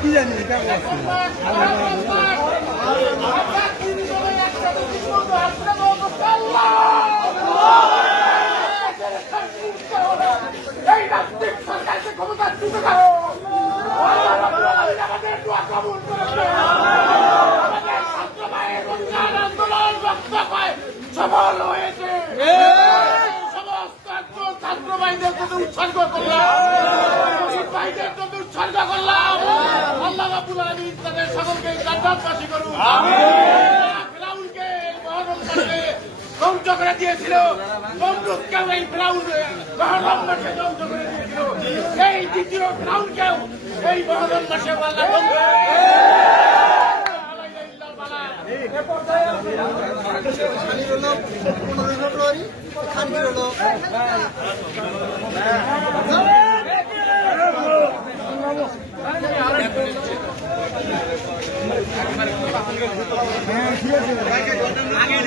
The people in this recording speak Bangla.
কি জানি এটা সফল হয়েছে সমস্ত ছাত্র বাহিনীর জন্য উৎসর্গ করলাম, বাহিনীর জন্য উৎসর্গ করলাম। আল্লাহ রাব্বুল আলামিন তাদের সকলকে জান্নাতবাসী করুন। ফিরাউনকে এই মহরম মাসে ধ্বংস করে দিয়েছিল, নমরুদকেও এই ফিরাউন মহরম মাসে ধ্বংস করে দিয়েছিল। এই দ্বিতীয় ফিরাউনকেও এই মহরম মাসে আল্লাহ ধ্বংস ঠিক আছে